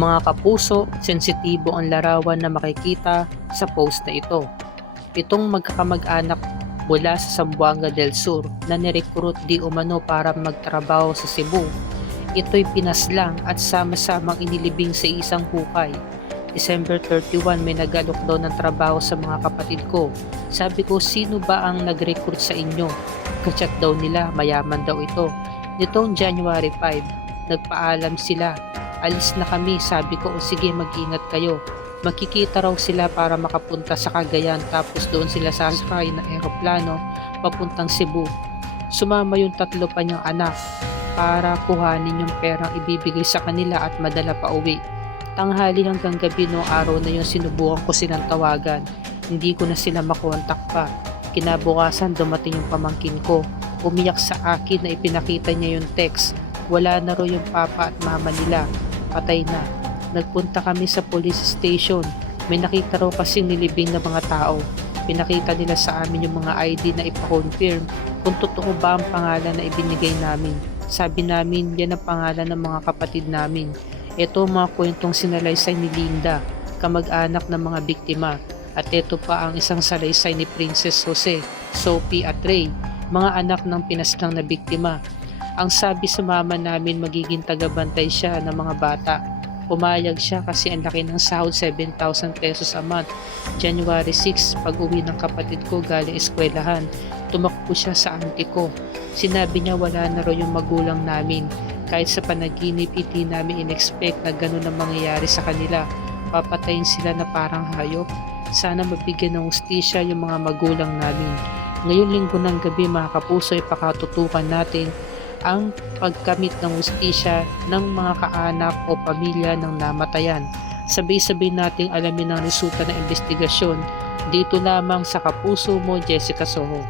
Mga kapuso, sensitibo ang larawan na makikita sa post na ito. Itong magkakamag-anak mula sa Zamboanga del Sur na nirecruit di umano para magtrabaho sa Cebu. Ito'y pinaslang at sama-samang inilibing sa isang hukay. December 31 may nag-alok daw ng trabaho sa mga kapatid ko. Sabi ko, sino ba ang nag-recruit sa inyo? Kachat daw nila, mayaman daw ito. Nitong January 5, nagpaalam sila. Alis na kami, sabi ko, o sige, mag-ingat kayo. Makikita raw sila para makapunta sa Cagayan, tapos doon sila sasakay na eroplano papuntang Cebu. Sumama yung tatlo pa niyang anak para kuhanin yung perang ibibigay sa kanila at madala pa uwi. Tanghali hanggang gabi noong araw na yun, sinubukan ko silang tawagan. Hindi ko na sila makontak pa. Kinabukasan dumating yung pamangkin ko. Umiyak sa akin na ipinakita niya yung text. Wala na raw yung papa at mama nila. Patay na. Nagpunta kami sa police station. May nakita raw kasing nilibing na mga tao. Pinakita nila sa amin yung mga ID na ipa-confirm kung totoo ba ang pangalan na ibinigay namin. Sabi namin, yan ang pangalan ng mga kapatid namin. Ito mga kwentong sinalaysay ni Linda, kamag-anak ng mga biktima. At ito pa ang isang salaysay ni Princess Jose, Sophie at Ray, mga anak ng pinaslang na biktima. Ang sabi sa mama namin, magiging tagabantay siya ng mga bata. Pumayag siya kasi ang laki ng sahod, 7,000 pesos a month. January 6, pag-uwi ng kapatid ko galing eskwelahan, tumakbo siya sa auntie ko. Sinabi niya wala na raw yung magulang namin. Kahit sa panaginip, hindi namin in-expect na ganun ang mangyayari sa kanila. Papatayin sila na parang hayop. Sana mabigyan ng hustisya yung mga magulang namin. Ngayong linggo ng gabi mga kapuso, ipakatutukan natin ang pagkamit ng hustisya ng mga kaanak o pamilya ng namatayan. Sabay-sabay nating alamin ang resulta ng investigasyon. Dito lamang sa Kapuso Mo, Jessica Soho.